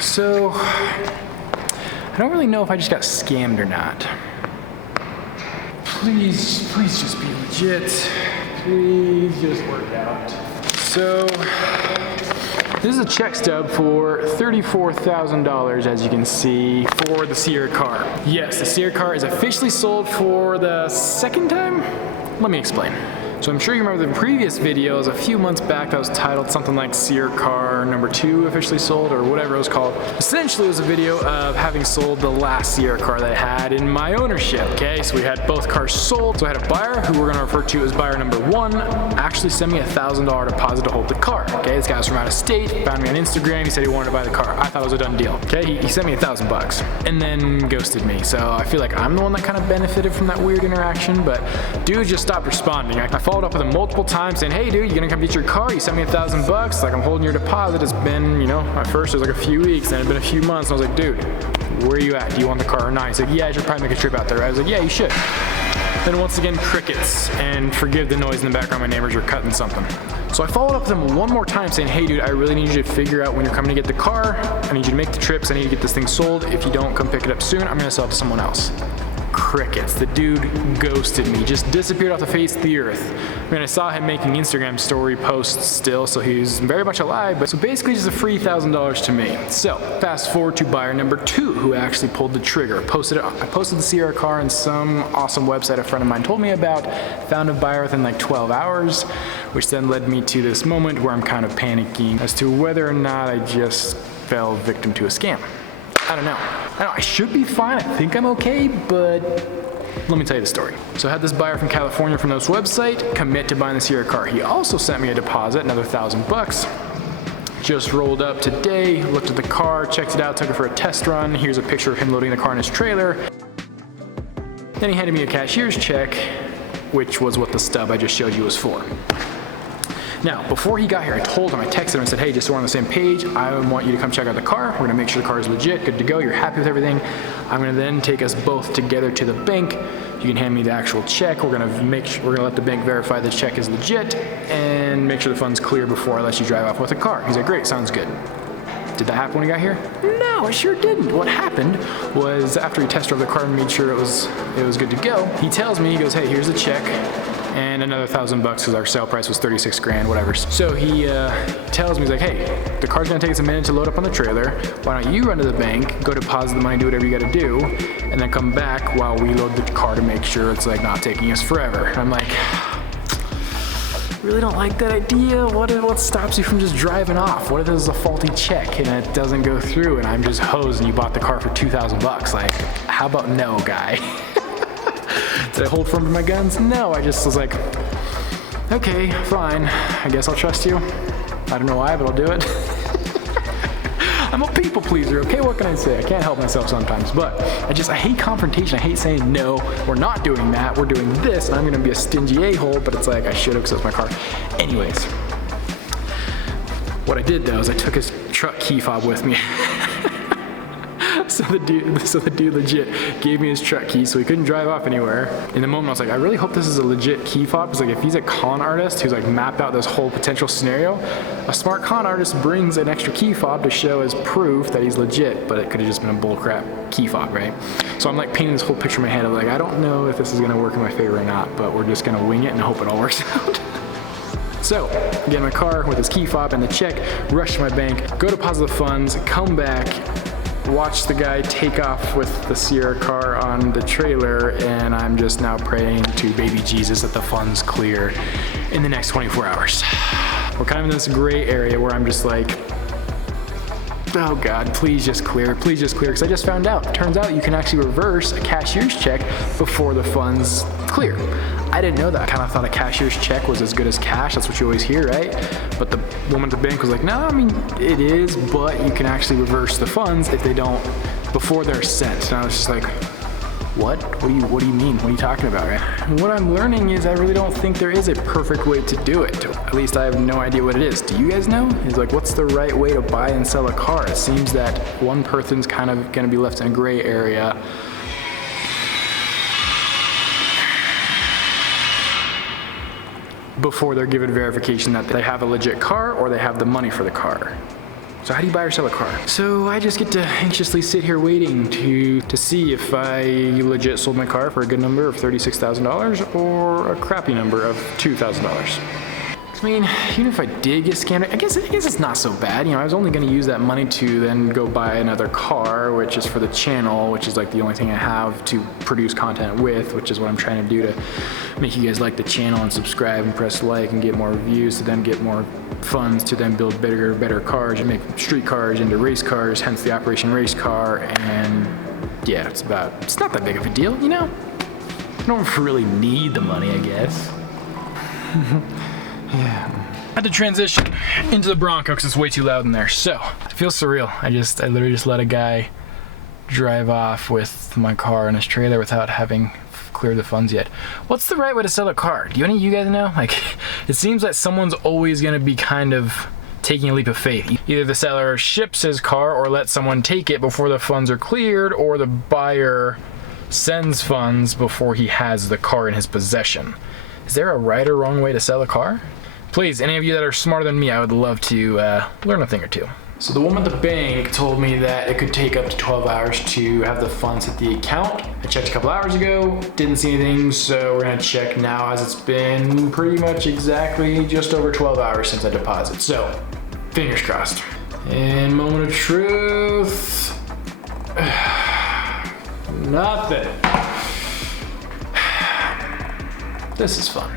So, I don't really know if I just got scammed or not. Please just be legit. Please just work out. So, this is a check stub for $34,000, as you can see, for the Sierra car. Yes, the Sierra car is officially sold for the second time? Let me explain. So I'm sure you remember the previous videos a few months back that was titled something like Sierra car number 2 officially sold, or whatever it was called. Essentially it was a video of having sold the last Sierra car that I had in my ownership, okay? So we had both cars sold. So I had a buyer who we're gonna refer to as buyer number 1 actually sent me a $1,000 deposit to hold the car, okay? This guy was from out of state, found me on Instagram, he said he wanted to buy the car. I thought it was a done deal, okay? He sent me $1,000 and then ghosted me. So I feel like I'm the one that kind of benefited from that weird interaction, but dude just stopped responding. I followed up with him multiple times saying, hey dude, you gonna come get your car? You sent me $1,000, like I'm holding your deposit. It's been, at first it was like a few weeks, then it's been a few months, and I was like, dude, where are you at? Do you want the car or not? He said, yeah, I should probably make a trip out there. I was like, yeah, you should. Then once again, crickets, and forgive the noise in the background, my neighbors are cutting something. So I followed up with him one more time saying, hey dude, I really need you to figure out when you're coming to get the car. I need you to make the trips. I need to get this thing sold. If you don't come pick it up soon, I'm gonna sell it to someone else. Crickets. The dude ghosted me, just disappeared off the face of the earth. I mean, I saw him making Instagram story posts still, so he's very much alive, but so basically just a free $1,000 to me. So fast forward to buyer number 2, who actually pulled the trigger. I posted the Sierra car on some awesome website a friend of mine told me about, found a buyer within like 12 hours, which then led me to this moment where I'm kind of panicking as to whether or not I just fell victim to a scam. I don't know. I should be fine. I think I'm okay, but let me tell you the story. So I had this buyer from California from this website commit to buying the Sierra car. He also sent me a deposit, another $1,000. Just rolled up today, looked at the car, checked it out, took it for a test run. Here's a picture of him loading the car in his trailer. Then he handed me a cashier's check, which was what the stub I just showed you was for. Now, before he got here, I told him, I texted him and said, hey, just so we're on the same page, I want you to come check out the car. We're gonna make sure the car is legit, good to go, you're happy with everything. I'm gonna then take us both together to the bank. You can hand me the actual check. We're gonna let the bank verify the check is legit and make sure the funds clear before I let you drive off with the car. He's like, great, sounds good. Did that happen when he got here? No, it sure didn't. What happened was after he test drove the car and made sure it was good to go, he tells me, he goes, hey, here's the check. And another $1,000 because our sale price was 36 grand, whatever. So he tells me, he's like, hey, the car's gonna take us a minute to load up on the trailer. Why don't you run to the bank, go deposit the money, do whatever you gotta do, and then come back while we load the car to make sure it's like not taking us forever. And I'm like, really don't like that idea. What stops you from just driving off? What if this is a faulty check and it doesn't go through and I'm just hosed and you bought the car for $2,000? Like, how about no, guy? Did I hold firm to my guns? No, I just was like, okay, fine. I guess I'll trust you. I don't know why, but I'll do it. I'm a people pleaser, okay? What can I say? I can't help myself sometimes, but I hate confrontation. I hate saying, no, we're not doing that. We're doing this, and I'm gonna be a stingy a-hole, but it's like, I should have because it's my car. Anyways, what I did though is I took his truck key fob with me. So the dude legit gave me his truck key so he couldn't drive off anywhere. In the moment I was like, I really hope this is a legit key fob, because like if he's a con artist who's like mapped out this whole potential scenario, a smart con artist brings an extra key fob to show as proof that he's legit, but it could have just been a bullcrap key fob, right? So I'm like painting this whole picture in my head of like, I don't know if this is gonna work in my favor or not, but we're just gonna wing it and hope it all works out. So, get in my car with his key fob and the check, rush to my bank, go deposit the funds, come back, watch the guy take off with the Sierra car on the trailer, and I'm just now praying to baby Jesus that the funds clear in the next 24 hours. We're kind of in this gray area where I'm just like, oh God, please just clear, because I just found out. Turns out you can actually reverse a cashier's check before the funds clear. I didn't know that. I kind of thought a cashier's check was as good as cash. That's what you always hear, right? But the woman at the bank was like, no, I mean, it is, but you can actually reverse the funds if they don't, before they're sent. And I was just like, what? What do you mean? What are you talking about, right? And what I'm learning is I really don't think there is a perfect way to do it. At least I have no idea what it is. Do you guys know? It's like, what's the right way to buy and sell a car? It seems that one person's kind of gonna be left in a gray area. Before they're given verification that they have a legit car or they have the money for the car. So how do you buy or sell a car? So I just get to anxiously sit here waiting to see if I legit sold my car for a good number of $36,000 or a crappy number of $2,000. I mean, even if I did get scammed, I guess it's not so bad. You know, I was only gonna use that money to then go buy another car, which is for the channel, which is like the only thing I have to produce content with, which is what I'm trying to do to make you guys like the channel and subscribe and press like and get more views to then get more funds to then build better cars and make street cars into race cars, hence the Operation Race Car. And yeah, it's not that big of a deal, you know? I don't really need the money, I guess. Yeah. I had to transition into the Bronco because it's way too loud in there. So, it feels surreal. I literally just let a guy drive off with my car in his trailer without having cleared the funds yet. What's the right way to sell a car? Do any of you guys know? Like, it seems like someone's always gonna be kind of taking a leap of faith. Either the seller ships his car or lets someone take it before the funds are cleared, or the buyer sends funds before he has the car in his possession. Is there a right or wrong way to sell a car? Please, any of you that are smarter than me, I would love to learn a thing or two. So the woman at the bank told me that it could take up to 12 hours to have the funds hit the account. I checked a couple hours ago, didn't see anything, so we're gonna check now as it's been pretty much exactly just over 12 hours since I deposited. So, fingers crossed. And moment of truth. Nothing. This is fun.